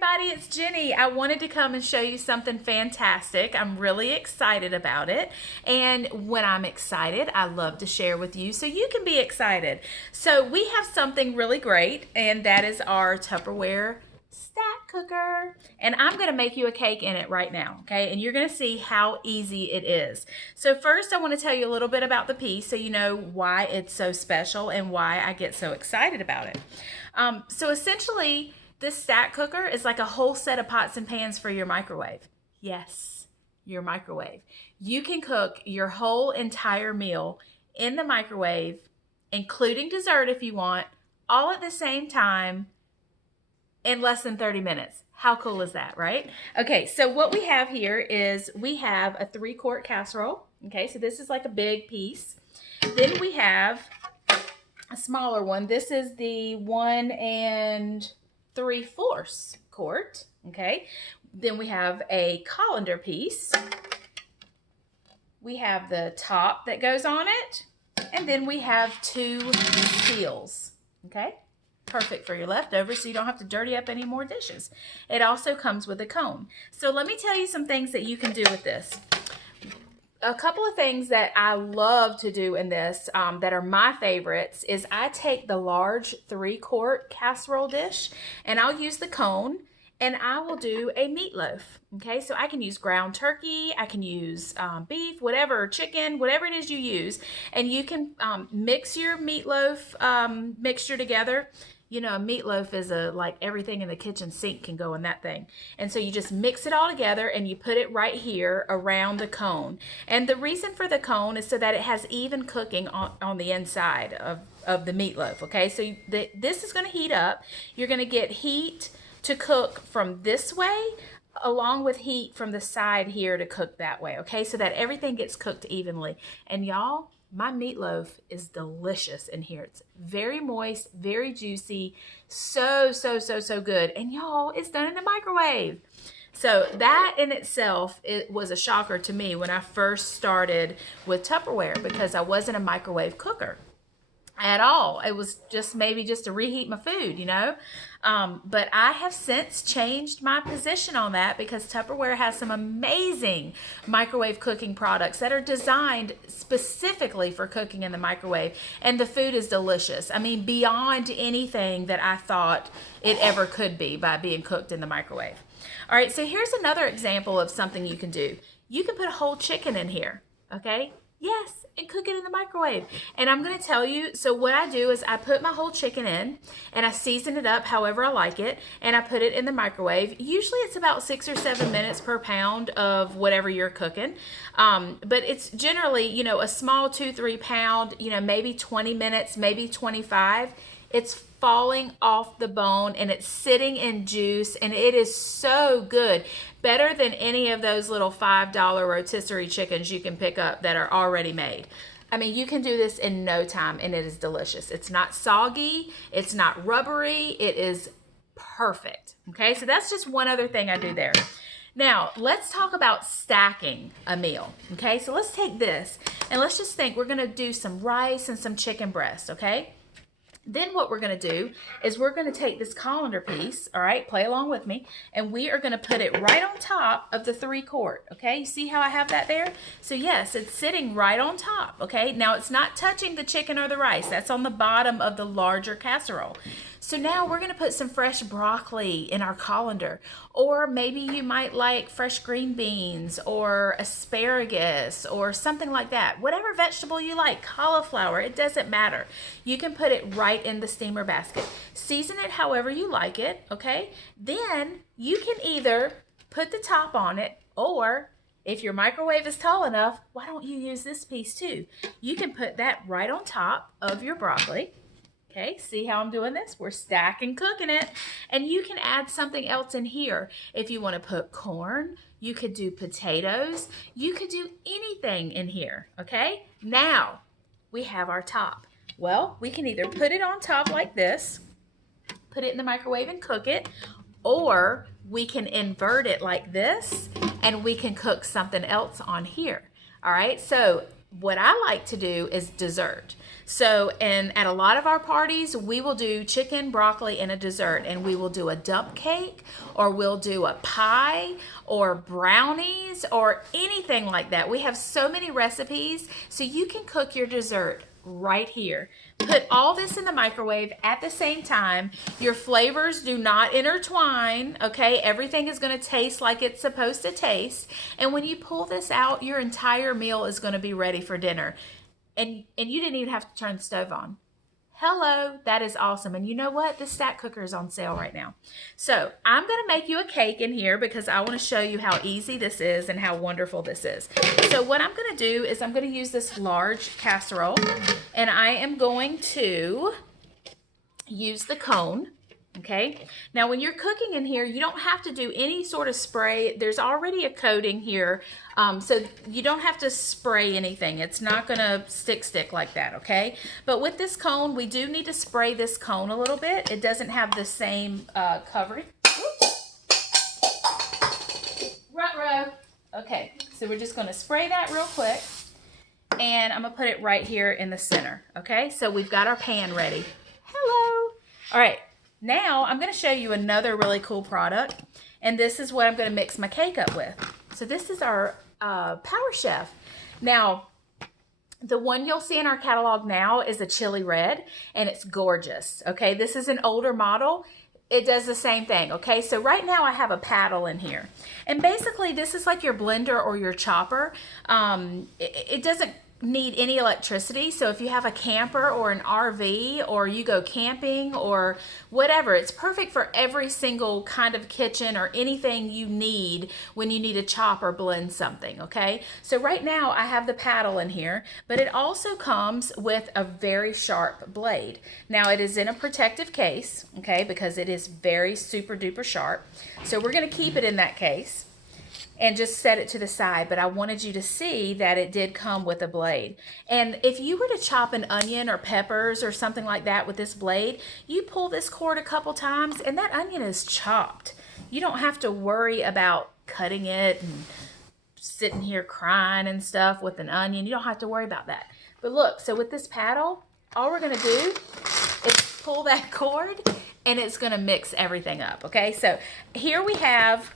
everybody, it's Jenny. I wanted to come and show you something fantastic. I'm really excited about it. And when I'm excited, I love to share with you so you can be excited. So we have something really great, and that is our Tupperware Stack cooker. And I'm going to make you a cake in it right now, okay? And you're going to see how easy it is. So first, I want to tell you a little bit about the piece so you know why it's so special and why I get so excited about it. So essentially, this stack cooker is like a whole set of pots and pans for your microwave. Yes, your microwave. You can cook your whole entire meal in the microwave, including dessert if you want, all at the same time in less than 30 minutes. How cool is that, right? Okay, so what we have here is we have a 3-quart casserole. Okay, so this is like a big piece. Then we have a smaller one. This is the 1 3/4 quart. Okay, then we have a colander piece. We have the top that goes on it, and then we have 2 seals. Okay, perfect for your leftovers so you don't have to dirty up any more dishes. It also comes with a cone. So let me tell you some things that you can do with this. A couple of things that I love to do in this that are my favorites is I take the large 3-quart casserole dish and I'll use the cone and I will do a meatloaf. Okay, so I can use ground turkey, I can use beef, whatever, chicken, whatever it is you use, and you can mix your meatloaf mixture together. You know, a meatloaf is like everything in the kitchen sink can go in that thing. And so you just mix it all together and you put it right here around the cone. And the reason for the cone is so that it has even cooking on the inside of the meatloaf, okay? So this is gonna heat up. You're gonna get heat to cook from this way along with heat from the side here to cook that way, okay? So that everything gets cooked evenly. And y'all, my meatloaf is delicious in here. It's very moist, very juicy, so good. And y'all, it's done in the microwave. So that in itself, it was a shocker to me when I first started with Tupperware because I wasn't a microwave cooker at all. It was just maybe just to reheat my food, you know. But I have since changed my position on that because Tupperware has some amazing microwave cooking products that are designed specifically for cooking in the microwave, and the food is delicious. I mean, beyond anything that I thought it ever could be by being cooked in the microwave. All right, so here's another example of something you can do. You can put a whole chicken in here, okay? Yes, and cook it in the microwave. And I'm going to tell you, so what I do is I put my whole chicken in and I season it up however I like it and I put it in the microwave. Usually it's about 6 or 7 minutes per pound of whatever you're cooking. But it's generally, you know, a small 2-3 pound, you know, maybe 20 minutes, maybe 25. It's falling off the bone and it's sitting in juice and it is so good. Better than any of those little $5 rotisserie chickens you can pick up that are already made. I mean, you can do this in no time and it is delicious. It's not soggy, it's not rubbery, it is perfect. Okay, so that's just one other thing I do there. Now, let's talk about stacking a meal. Okay, so let's take this and let's just think we're gonna do some rice and some chicken breast, okay? Then what we're going to do is we're going to take this colander piece, all right, play along with me, and we are going to put it right on top of the 3-quart, okay? You see how I have that there? So yes, it's sitting right on top, okay? Now it's not touching the chicken or the rice. That's on the bottom of the larger casserole. So now we're going to put some fresh broccoli in our colander, or maybe you might like fresh green beans or asparagus or something like that. Whatever vegetable you like, cauliflower, it doesn't matter. You can put it right in the steamer basket. Season it however you like it, okay? Then you can either put the top on it, or if your microwave is tall enough, why don't you use this piece too? You can put that right on top of your broccoli. Okay, see how I'm doing this? We're stacking, cooking it. And you can add something else in here. If you want to put corn, you could do potatoes. You could do anything in here, okay? Now, we have our top. Well, we can either put it on top like this, put it in the microwave and cook it, or we can invert it like this, and we can cook something else on here. All right, so what I like to do is dessert. So, and at a lot of our parties, we will do chicken, broccoli, and a dessert, and we will do a dump cake, or we'll do a pie, or brownies, or anything like that. We have so many recipes, so you can cook your dessert right here. Put all this in the microwave at the same time. Your flavors do not intertwine, okay? Everything is going to taste like it's supposed to taste. And when you pull this out, your entire meal is going to be ready for dinner. And you didn't even have to turn the stove on. Hello, that is awesome. And you know what? This stack cooker is on sale right now. So I'm going to make you a cake in here because I want to show you how easy this is and how wonderful this is. So what I'm going to do is I'm going to use this large casserole, and I am going to use the cone. Okay, now when you're cooking in here, you don't have to do any sort of spray. There's already a coating here, so you don't have to spray anything. It's not going to stick like that, okay? But with this cone, we do need to spray this cone a little bit. It doesn't have the same coverage. Ruh-roh. Okay, so we're just going to spray that real quick, and I'm going to put it right here in the center, okay? So we've got our pan ready. Hello. All right. Now I'm going to show you another really cool product, and this is what I'm going to mix my cake up with. So this is our Power Chef. Now, the one you'll see in our catalog now is a chili red, and it's gorgeous. Okay, this is an older model. It does the same thing. Okay, so right now I have a paddle in here, and basically this is like your blender or your chopper. It doesn't need any electricity, so if you have a camper or an RV, or you go camping or whatever, it's perfect for every single kind of kitchen or anything you need when you need to chop or blend something. Okay, so right now I have the paddle in here, but it also comes with a very sharp blade. Now it is in a protective case, okay, because it is very super duper sharp, so we're going to keep it in that case and just set it to the side. But I wanted you to see that it did come with a blade. And if you were to chop an onion or peppers or something like that with this blade, you pull this cord a couple times and that onion is chopped. You don't have to worry about cutting it and sitting here crying and stuff with an onion. You don't have to worry about that. But look, so with this paddle, all we're gonna do is pull that cord and it's gonna mix everything up, okay? So here we have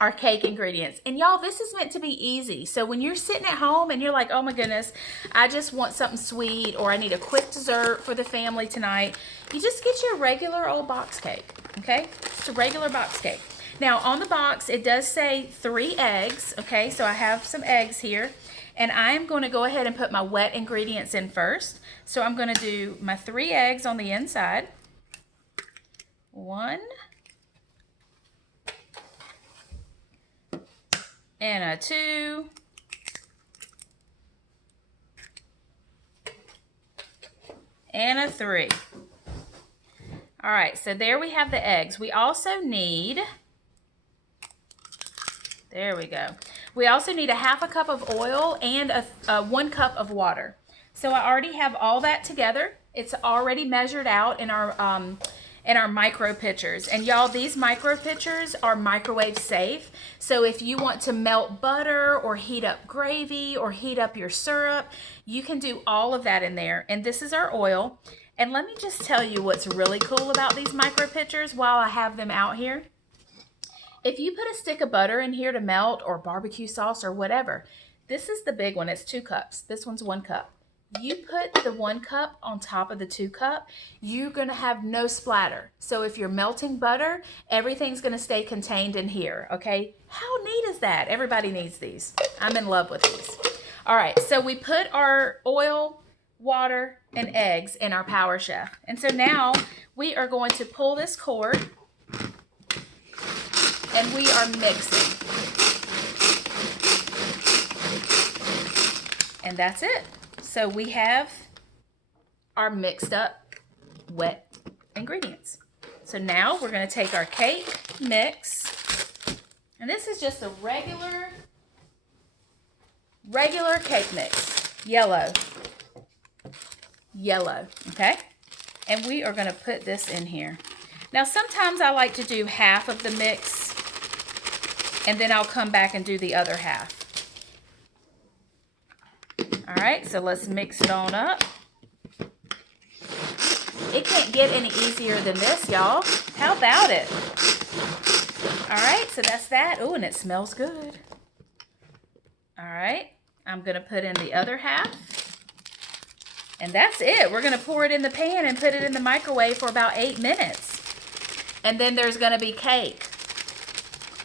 our cake ingredients. And y'all, this is meant to be easy. So when you're sitting at home and you're like, oh my goodness, I just want something sweet, or I need a quick dessert for the family tonight, you just get your regular old box cake, okay? Just a regular box cake. Now on the box, it does say 3 eggs, okay? So I have some eggs here, and I'm going to go ahead and put my wet ingredients in first. So I'm going to do my 3 eggs on the inside. 1, and a 2, and a 3. All right, so there we have the eggs. We also need, there we go. We also need a 1/2 cup of oil and a 1 cup of water. So I already have all that together. It's already measured out in our micro pitchers. And y'all, these micro pitchers are microwave safe. So if you want to melt butter or heat up gravy or heat up your syrup, you can do all of that in there. And this is our oil. And let me just tell you what's really cool about these micro pitchers while I have them out here. If you put a stick of butter in here to melt, or barbecue sauce or whatever, this is the big one. It's 2 cups. This one's 1 cup. You put the 1 cup on top of the 2 cup, you're gonna have no splatter. So if you're melting butter, everything's gonna stay contained in here, okay? How neat is that? Everybody needs these. I'm in love with these. All right, so we put our oil, water, and eggs in our Power Chef. And so now we are going to pull this cord and we are mixing. And that's it. So we have our mixed up wet ingredients. So now we're going to take our cake mix, and this is just a regular cake mix, yellow, okay? And we are going to put this in here. Now sometimes I like to do half of the mix and then I'll come back and do the other half. All right, so let's mix it on up. It can't get any easier than this, y'all. How about it? All right, so that's that. Oh, and it smells good. All right, I'm gonna put in the other half. And that's it. We're gonna pour it in the pan and put it in the microwave for about 8 minutes. And then there's gonna be cake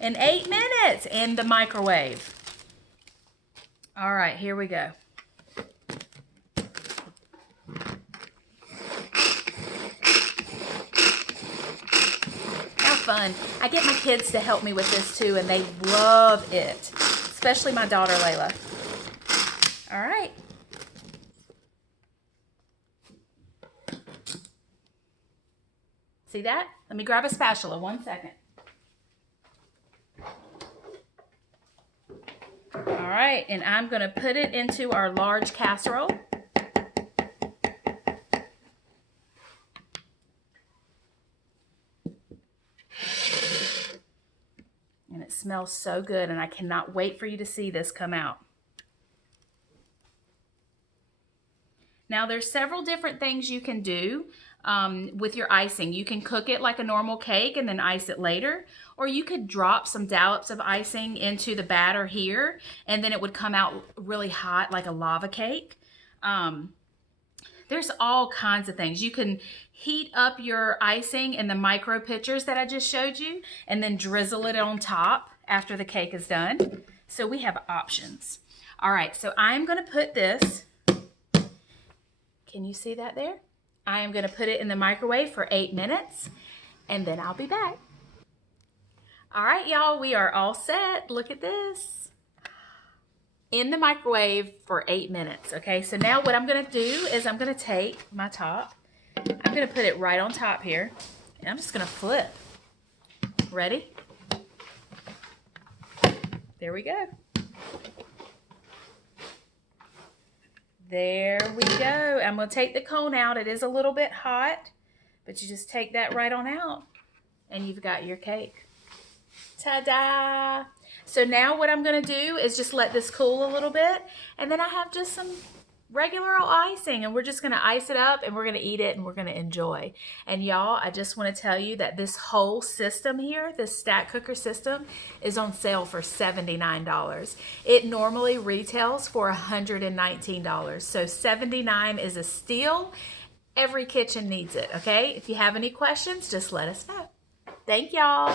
in 8 minutes in the microwave. All right, here we go. How fun. I get my kids to help me with this too, and they love it, especially my daughter, Layla. All right. See that? Let me grab a spatula, 1 second. All right, and I'm gonna put it into our large casserole. And it smells so good, and I cannot wait for you to see this come out. Now there's several different things you can do with your icing. You can cook it like a normal cake and then ice it later, or you could drop some dollops of icing into the batter here, and then it would come out really hot like a lava cake. There's all kinds of things. You can heat up your icing in the micro pitchers that I just showed you, and then drizzle it on top after the cake is done. So we have options. All right, so I'm gonna put this, can you see that there? I am gonna put it in the microwave for 8 minutes, and then I'll be back. All right, y'all, we are all set. Look at this. In the microwave for 8 minutes, okay? So now what I'm gonna do is I'm gonna take my top, I'm gonna put it right on top here, and I'm just gonna flip. Ready? There we go. There we go. I'm gonna take the cone out. It is a little bit hot, but you just take that right on out, and you've got your cake. Ta-da! So now what I'm gonna do is just let this cool a little bit, and then I have just some regular old icing, and we're just gonna ice it up, and we're gonna eat it, and we're gonna enjoy. And y'all, I just wanna tell you that this whole system here, this stack cooker system, is on sale for $79. It normally retails for $119. So $79 is a steal. Every kitchen needs it, okay? If you have any questions, just let us know. Thank y'all.